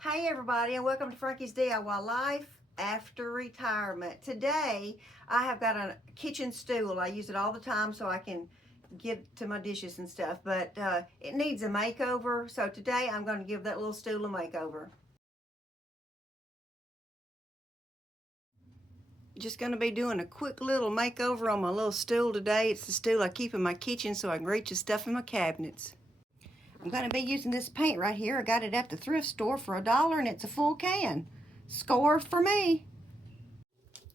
Hey everybody, and welcome to Frankie's DIY Life after retirement. Today I have got a kitchen stool. I use it all the time so I can get to my dishes and stuff, but it needs a makeover. So today I'm going to give that little stool a makeover. Just going to be doing a quick little makeover on my little stool today. It's the stool I keep in my kitchen so I can reach the stuff in my cabinets. I'm going to be using this paint right here. I got it at the thrift store for $1 and it's a full can. Score for me.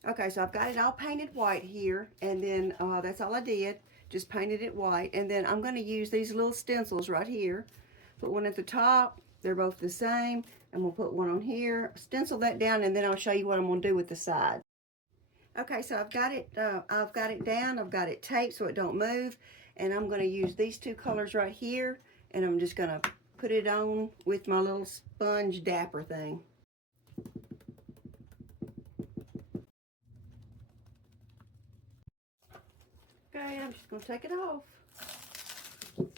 Okay, so I've got it all painted white here, and then that's all I did. Just painted it white, and then I'm going to use these little stencils right here. Put one at the top. They're both the same. I'm going to put one on here. Stencil that down, and then I'll show you what I'm going to do with the side. Okay, so I've got it down. I've got it taped so it don't move, and I'm going to use these two colors right here. And I'm just going to put it on with my little sponge dapper thing. Okay, I'm just going to take it off.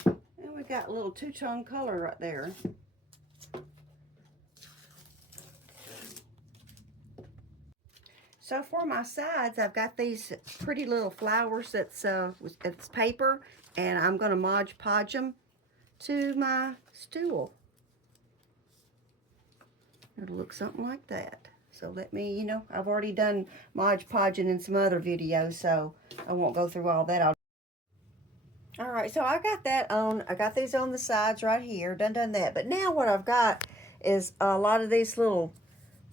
And we got a little two-tone color right there. So for my sides, I've got these pretty little flowers that's it's paper, and I'm going to Mod Podge them to my stool. It'll look something like that. So let me, I've already done Mod Podging in some other videos, so I won't go through all that. Alright, so I got that on. I got these on the sides right here. Done that. But now what I've got is a lot of these little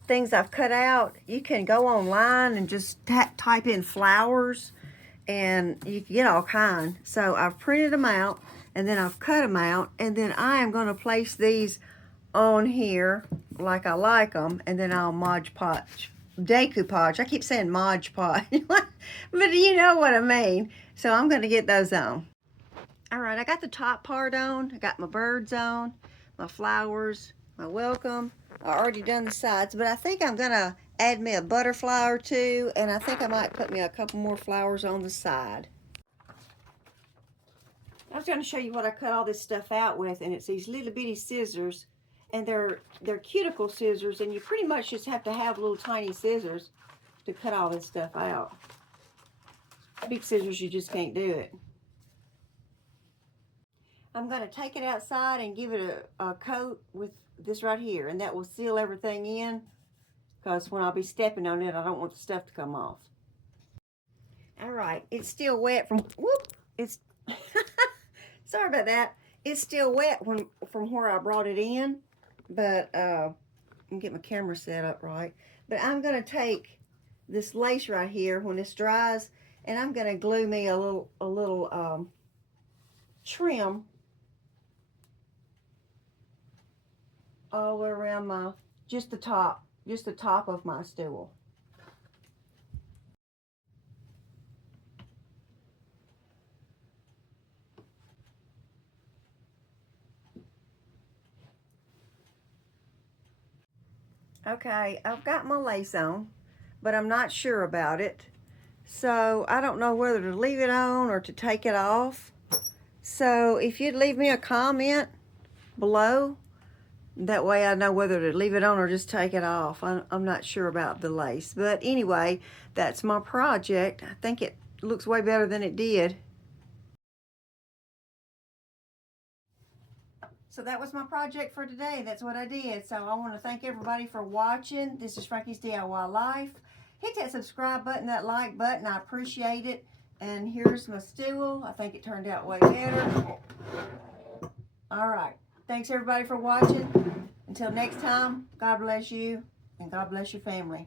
things I've cut out. You can go online and just type in flowers, and you can get all kinds. So I've printed them out, and then I've cut them out, and then I am going to place these on here like I like them, and then I'll Mod Podge, decoupage. I keep saying Mod Podge, but you know what I mean. So I'm going to get those on. All right, I got the top part on. I got my birds on, my flowers, my welcome. I already done the sides, but I think I'm going to add me a butterfly or two, and I think I might put me a couple more flowers on the side. I was going to show you what I cut all this stuff out with, and it's these little bitty scissors, and they're cuticle scissors, and you pretty much just have to have little tiny scissors to cut all this stuff out. Big scissors, you just can't do it. I'm going to take it outside and give it a coat with this right here, and that will seal everything in, because when I'll be stepping on it, I don't want the stuff to come off. All right, it's still wet from, it's, sorry about that. It's still wet from where I brought it in, but I'm gonna get my camera set up right. But I'm gonna take this lace right here when this dries, and I'm gonna glue me a little trim all the way around just the top of my stool. Okay, I've got my lace on, but I'm not sure about it. So I don't know whether to leave it on or to take it off. So if you'd leave me a comment below, that way I know whether to leave it on or just take it off. I'm not sure about the lace. But anyway, that's my project. I think it looks way better than it did. So that was my project for today. That's what I did. So I want to thank everybody for watching. This is Frankie's DIY Life. Hit that subscribe button, that like button. I appreciate it. And here's my stool. I think it turned out way better. All right. Thanks everybody for watching. Until next time, God bless you and God bless your family.